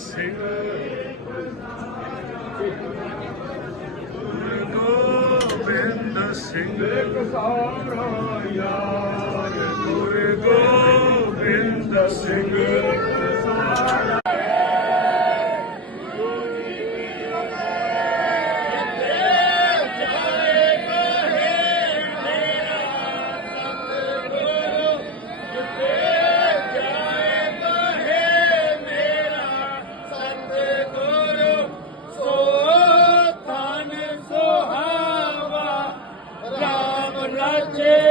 ਸਿੰਘ ਗੋਬਿੰਦ ਸਿੰਘ। ਕਸਾਰਾ ਯਾਰ ਗੁਰੂ ਗੋਬਿੰਦ ਸਿੰਘ। Yeah.